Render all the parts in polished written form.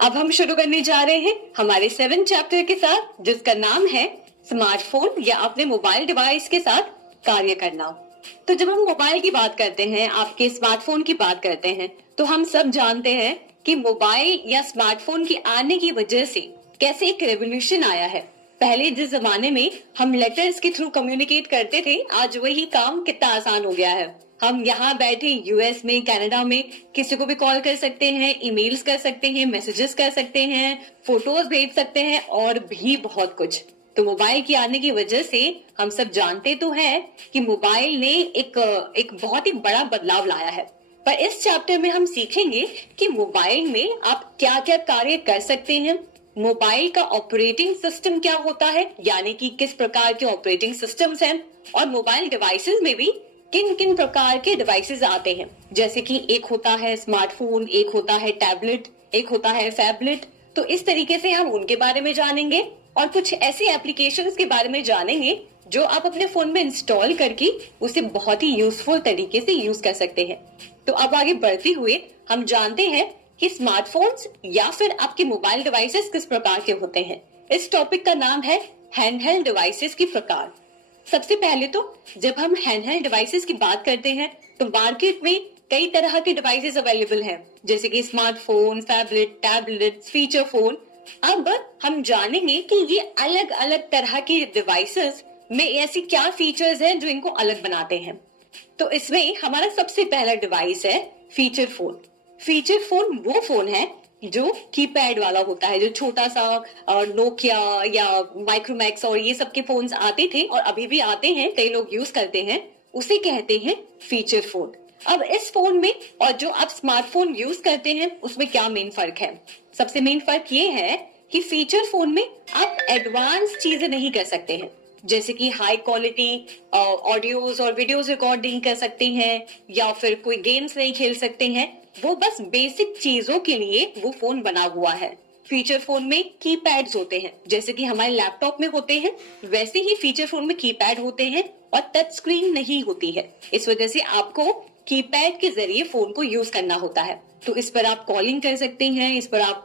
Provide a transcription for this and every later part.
अब हम शुरू करने जा रहे हैं हमारे 7 चैप्टर के साथ, जिसका नाम है स्मार्टफोन या अपने मोबाइल डिवाइस के साथ कार्य करना। तो जब हम मोबाइल की बात करते हैं, आपके स्मार्टफोन की बात करते हैं, तो हम सब जानते हैं कि मोबाइल या स्मार्टफोन के आने की वजह से कैसे एक रेवोल्यूशन आया है। पहले जिस जमाने में हम लेटर्स के थ्रू कम्युनिकेट करते थे, आज वही काम कितना आसान हो गया है। हम यहाँ बैठे यूएस में, कनाडा में किसी को भी कॉल कर सकते हैं, ईमेल्स कर सकते हैं, मैसेजेस कर सकते हैं, फोटोज भेज सकते हैं और भी बहुत कुछ। तो मोबाइल की आने की वजह से हम सब जानते तो हैं कि मोबाइल ने एक बहुत ही बड़ा बदलाव लाया है। पर इस चैप्टर में हम सीखेंगे कि मोबाइल में आप क्या क्या कार्य कर सकते हैं, मोबाइल का ऑपरेटिंग सिस्टम क्या होता है, यानी कि किस प्रकार के ऑपरेटिंग सिस्टम्स हैं, और मोबाइल डिवाइसेस में भी किन किन प्रकार के डिवाइसेस आते हैं। जैसे कि एक होता है स्मार्टफोन, एक होता है टैबलेट, एक होता है फैबलेट। तो इस तरीके से हम उनके बारे में जानेंगे और कुछ ऐसी एप्लीकेशंस के बारे में जानेंगे जो आप अपने फोन में इंस्टॉल करके उसे बहुत ही यूजफुल तरीके से यूज कर सकते हैं। तो अब आगे बढ़ते हुए हम जानते हैं कि स्मार्टफोन्स या फिर आपके मोबाइल डिवाइसेस किस प्रकार के होते हैं। इस टॉपिक का नाम है हैंडहेल्ड डिवाइसेस की प्रकार। सबसे पहले तो जब हम हैंडहेल्ड डिवाइसेस की बात करते हैं तो मार्केट में कई तरह के डिवाइसेस अवेलेबल हैं, जैसे कि स्मार्टफोन, टैबलेट, फीचर फोन। अब हम जानेंगे कि ये अलग अलग तरह के डिवाइसेस में ऐसी क्या फीचर्स हैं जो इनको अलग बनाते हैं। तो इसमें हमारा सबसे पहला डिवाइस है फीचर फोन। फीचर फोन वो फोन है जो कीपैड वाला होता है, जो छोटा सा नोकिया या माइक्रोमैक्स और ये सब के फोन्स आते थे और अभी भी आते हैं, कई लोग यूज करते हैं, उसे कहते हैं फीचर फोन। अब इस फोन में और जो आप स्मार्टफोन यूज करते हैं उसमें क्या मेन फर्क है? सबसे मेन फर्क ये है कि फीचर फोन में आप एडवांस चीजें नहीं कर सकते हैं, जैसे कि हाई क्वालिटी ऑडियोज और वीडियोज रिकॉर्ड नहीं कर सकते हैं, या फिर कोई गेम्स नहीं खेल सकते हैं। वो बस बेसिक चीजों के लिए वो फोन बना हुआ है। फीचर फोन में कीपैड्स होते हैं, जैसे कि हमारे लैपटॉप में होते हैं, वैसे ही फीचर फोन में कीपैड होते हैं और टच स्क्रीन नहीं होती है। इस वजह से आपको कीपैड के जरिए फोन को यूज करना होता है। तो इस पर आप कॉलिंग कर सकते हैं, इस पर आप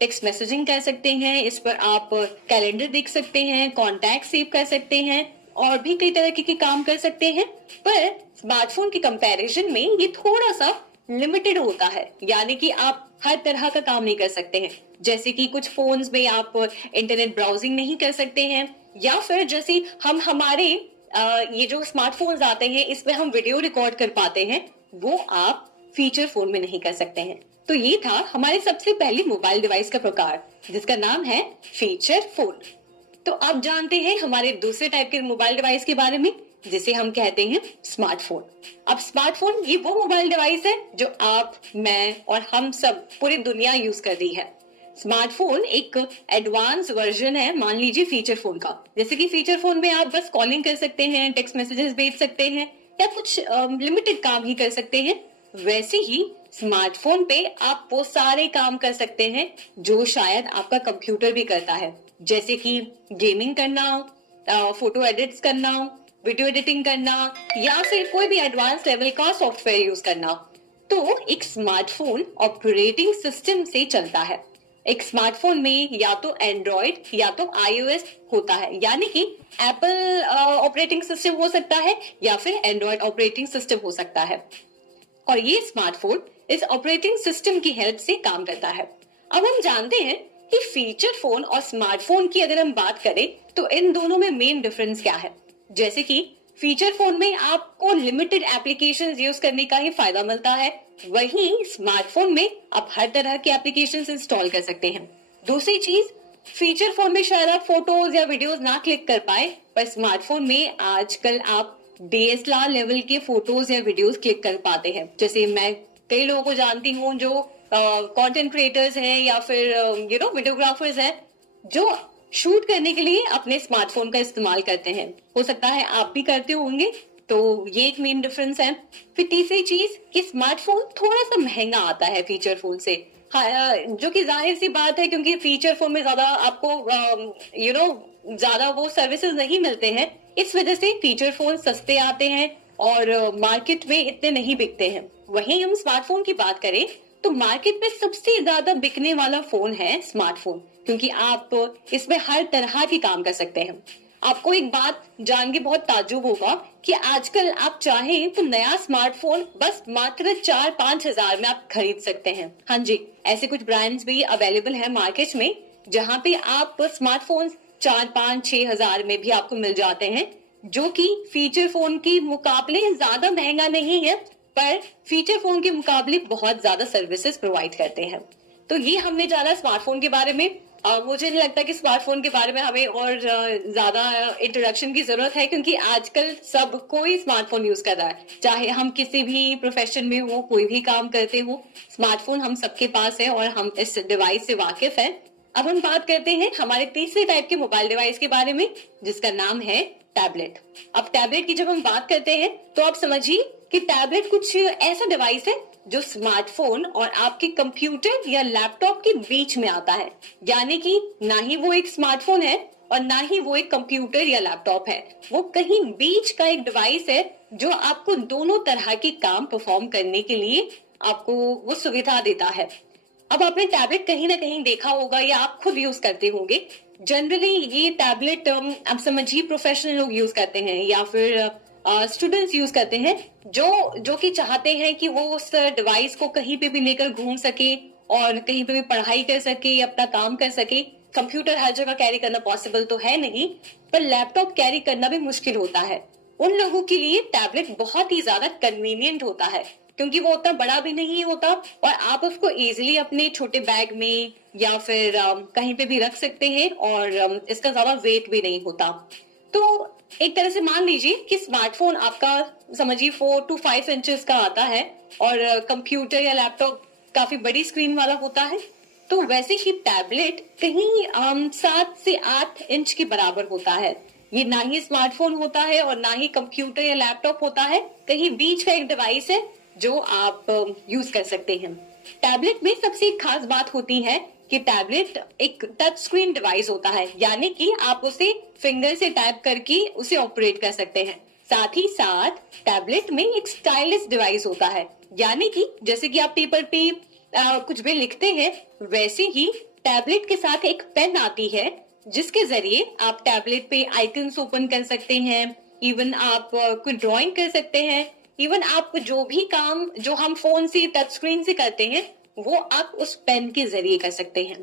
टेक्स्ट मैसेजिंग कर सकते हैं, इस पर आप कैलेंडर देख सकते हैं, कॉन्टैक्ट सेव कर सकते हैं और भी कई तरह के काम कर सकते हैं। पर स्मार्टफोन के कंपैरिजन में ये थोड़ा सा लिमिटेड होता है, यानी कि आप हर तरह का काम नहीं कर सकते हैं। जैसे कि कुछ फोन्स में आप इंटरनेट ब्राउजिंग नहीं कर सकते हैं, या फिर जैसे हम हमारे ये जो स्मार्टफोन्स आते हैं इसमें हम वीडियो रिकॉर्ड कर पाते हैं, वो आप फीचर फोन में नहीं कर सकते हैं। तो ये था हमारे सबसे पहले मोबाइल डिवाइस का प्रकार, जिसका नाम है फीचर फोन। तो आप जानते हैं हमारे दूसरे टाइप के मोबाइल डिवाइस के बारे में, जिसे हम कहते हैं स्मार्टफोन। अब स्मार्टफोन ये वो मोबाइल डिवाइस है जो आप, मैं और हम सब पूरी दुनिया यूज कर रही है। स्मार्टफोन एक एडवांस वर्जन है, मान लीजिए फीचर फोन का। जैसे कि फीचर फोन में आप बस कॉलिंग कर सकते हैं, टेक्स्ट मैसेजेस भेज सकते हैं या कुछ लिमिटेड काम ही कर सकते हैं, वैसे ही स्मार्टफोन पे आप वो सारे काम कर सकते हैं जो शायद आपका कंप्यूटर भी करता है, जैसे कि गेमिंग करना, फोटो एडिट्स करना, वीडियो एडिटिंग करना, या फिर कोई भी एडवांस लेवल का सॉफ्टवेयर यूज करना। तो एक स्मार्टफोन ऑपरेटिंग सिस्टम से चलता है। एक स्मार्टफोन में या तो एंड्रॉइड या तो iOS होता है, यानी कि एप्पल ऑपरेटिंग सिस्टम हो सकता है या फिर एंड्रॉइड ऑपरेटिंग सिस्टम हो सकता है, और ये स्मार्टफोन इस ऑपरेटिंग सिस्टम की हेल्प से काम करता है। अब हम जानते हैं कि फीचर फोन और स्मार्टफोन की अगर हम बात करें तो इन दोनों में मेन डिफरेंस क्या है। जैसे कि फीचर फोन में आपको लिमिटेड एप्लीकेशंस यूज करने का ही फायदा मिलता है, वहीं स्मार्टफोन में आप हर तरह के एप्लीकेशंस इंस्टॉल कर सकते हैं। दूसरी चीज, फीचर फोन में शायद आप फोटोज या वीडियोस ना क्लिक कर पाए, पर स्मार्टफोन में आजकल आप DSLR लेवल के फोटोज या वीडियोस क्लिक कर पाते हैं। जैसे मैं कई लोगों को जानती हूँ जो कंटेंट क्रिएटर्स हैं या फिर वीडियोग्राफर्स हैं, जो शूट करने के लिए अपने स्मार्टफोन का इस्तेमाल करते हैं। हो सकता है आप भी करते होंगे, तो ये एक मेन डिफरेंस है। फिर तीसरी चीज कि स्मार्टफोन थोड़ा सा महंगा आता है फीचर फोन से, जो कि जाहिर सी बात है क्योंकि फीचर फोन में ज्यादा आपको ज्यादा वो सर्विसेज नहीं मिलते हैं। इस वजह से फीचर फोन सस्ते आते हैं और मार्केट में इतने नहीं बिकते हैं। वहीं हम स्मार्टफोन की बात करें तो मार्केट में सबसे ज्यादा बिकने वाला फोन है स्मार्टफोन, क्योंकि आप इसमें हर तरह के काम कर सकते हैं। आपको एक बात जान के बहुत ताज्जुब होगा कि आजकल आप चाहें तो नया स्मार्टफोन बस मात्र 4-5 हजार में आप खरीद सकते हैं। हाँ जी, ऐसे कुछ ब्रांड्स भी अवेलेबल है मार्केट में जहाँ पे आप स्मार्टफोन 4-5-6 हजार में भी आपको मिल जाते हैं, जो कि फीचर फोन के मुकाबले ज्यादा महंगा नहीं है, पर फीचर फोन के मुकाबले बहुत ज्यादा सर्विसेज प्रोवाइड करते हैं। तो ये हमने जाना स्मार्टफोन के बारे में। मुझे नहीं लगता कि स्मार्टफोन के बारे में हमें और ज्यादा इंट्रोडक्शन की जरूरत है, क्योंकि आजकल सब कोई स्मार्टफोन यूज कर रहा है। चाहे हम किसी भी प्रोफेशन में हो, कोई भी काम करते हो, स्मार्टफोन हम सबके पास है और हम इस डिवाइस से वाकिफ है। अब हम बात करते हैं हमारे तीसरे टाइप के मोबाइल डिवाइस के बारे में, जिसका नाम है टैबलेट। अब टैबलेट की जब हम बात करते हैं तो आप समझिए कि टैबलेट कुछ ऐसा डिवाइस है जो स्मार्टफोन और आपके कंप्यूटर या लैपटॉप के बीच में आता है। यानी कि ना ही वो एक स्मार्टफोन है और ना ही वो एक कंप्यूटर या लैपटॉप है, वो कहीं बीच का एक डिवाइस है जो आपको दोनों तरह के काम परफॉर्म करने के लिए आपको वो सुविधा देता है। अब आपने टैबलेट कहीं ना कहीं देखा होगा या आप खुद यूज करते होंगे। जनरली ये टैबलेट आप समझिए प्रोफेशनल लोग यूज करते हैं या फिर स्टूडेंट्स यूज करते हैं, जो कि चाहते हैं कि वो उस डिवाइस को कहीं पे भी लेकर घूम सके और कहीं पे भी पढ़ाई कर सके, अपना काम कर सके। कंप्यूटर हर जगह कैरी करना पॉसिबल तो है नहीं, पर लैपटॉप कैरी करना भी मुश्किल होता है। उन लोगों के लिए टैबलेट बहुत ही ज्यादा कन्वीनियंट होता है, क्योंकि वो उतना बड़ा भी नहीं होता और आप उसको इजीली अपने छोटे बैग में या फिर कहीं पे भी रख सकते हैं और इसका ज्यादा वेट भी नहीं होता। तो एक तरह से मान लीजिए कि स्मार्टफोन आपका समझिए 4 to 5 इंचेस का आता है और कंप्यूटर या लैपटॉप काफी बड़ी स्क्रीन वाला होता है। तो वैसे ही टैबलेट कहीं 7 से 8 इंच के बराबर होता है। ये ना ही स्मार्टफोन होता है और ना ही कंप्यूटर या लैपटॉप होता है, कहीं बीच का एक डिवाइस है जो आप यूज कर सकते हैं। टैबलेट में सबसे खास बात होती है कि टैबलेट एक टच स्क्रीन डिवाइस होता है, यानी कि आप उसे फिंगर से टाइप करके उसे ऑपरेट कर सकते हैं। साथ ही साथ टैबलेट में एक स्टाइलिश डिवाइस होता है, यानी कि जैसे कि आप पेपर पे कुछ भी लिखते हैं, वैसे ही टैबलेट के साथ एक पेन आती है जिसके जरिए आप टैबलेट पे आइकन्स ओपन कर सकते हैं। इवन आप कोई ड्राइंग कर सकते हैं। इवन आप जो भी काम जो हम फोन से टच स्क्रीन से करते हैं वो आप उस पेन के जरिए कर सकते हैं।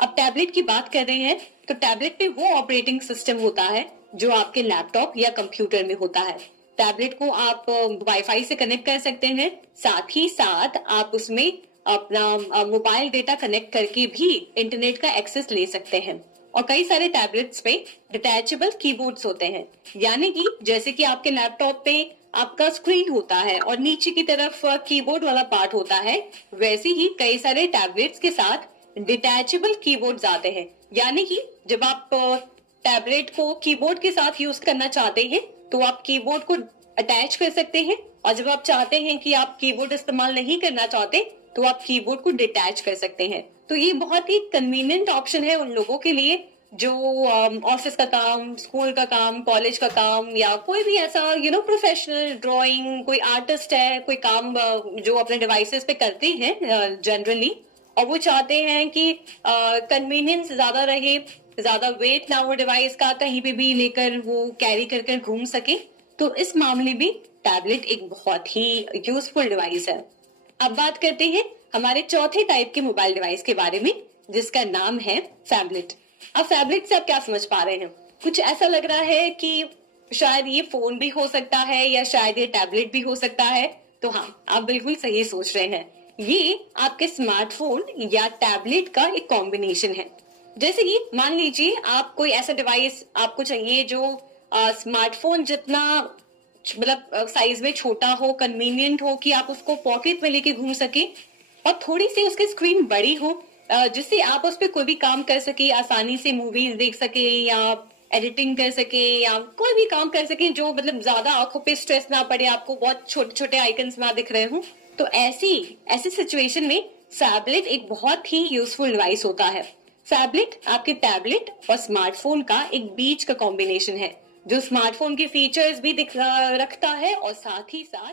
अब टैबलेट की बात कर रहे हैं तो टैबलेट पे वो ऑपरेटिंग सिस्टम होता है जो आपके लैपटॉप या कंप्यूटर में होता है। टैबलेट को आप वाईफाई से कनेक्ट कर सकते हैं, साथ ही साथ आप उसमें अपना मोबाइल डेटा कनेक्ट करके भी इंटरनेट का एक्सेस ले सकते हैं। और कई सारे टैबलेट्स पे डिटैचेबल कीबोर्ड्स होते हैं, यानी कि जैसे कि आपके लैपटॉप पे आपका स्क्रीन होता है और नीचे की तरफ कीबोर्ड वाला पार्ट होता है, वैसे ही कई सारे टैबलेट्स के साथ डिटैचेबल कीबोर्ड्स आते हैं। यानी कि जब आप टैबलेट को कीबोर्ड के साथ यूज करना चाहते हैं तो आप कीबोर्ड को अटैच कर सकते हैं, और जब आप चाहते हैं कि आप कीबोर्ड इस्तेमाल नहीं करना चाहते तो आप कीबोर्ड को डिटैच कर सकते हैं। तो ये बहुत ही कन्वीनियंट ऑप्शन है उन लोगों के लिए जो ऑफिस का काम, स्कूल का काम, कॉलेज का काम या कोई भी ऐसा प्रोफेशनल ड्राइंग, कोई आर्टिस्ट है, कोई काम जो अपने डिवाइसेस पे करते हैं जनरली, और वो चाहते हैं कि कन्वीनियंस ज्यादा रहे, ज्यादा वेट ना हो डिवाइस का, कहीं पे भी लेकर वो कैरी कर कर घूम सके। तो इस मामले में टैबलेट एक बहुत ही यूजफुल डिवाइस है। अब बात करते हैं हमारे चौथे टाइप के मोबाइल डिवाइस के बारे में, जिसका नाम है फैबलेट। अब फैबलेट से आप क्या समझ पा रहे हैं? कुछ ऐसा लग रहा है कि शायद ये फोन भी हो सकता है या शायद ये टैबलेट भी हो सकता है। तो हाँ, आप बिल्कुल सही सोच रहे हैं। ये आपके स्मार्टफोन या टैबलेट का एक कॉम्बिनेशन है। जैसे कि मान लीजिए आप कोई ऐसा डिवाइस आपको चाहिए जो स्मार्टफोन जितना मतलब साइज में छोटा हो, कन्वीनियंट हो कि आप उसको पॉकेट में लेके घूम सके, और थोड़ी सी उसकी स्क्रीन बड़ी हो जिससे आप उस पर कोई भी काम कर सके, आसानी से मूवीज देख सके या एडिटिंग कर सके या कोई भी काम कर सके जो मतलब ज्यादा आंखों पे स्ट्रेस ना पड़े, आपको बहुत छोटे छोटे आइकन्स ना दिख रहे हो। तो ऐसी सिचुएशन में फैबलेट एक बहुत ही यूजफुल डिवाइस होता है। फैबलेट आपके टैबलेट और स्मार्टफोन का एक बीच का कॉम्बिनेशन है जो स्मार्टफोन के फीचर्स भी रखता है और साथ ही साथ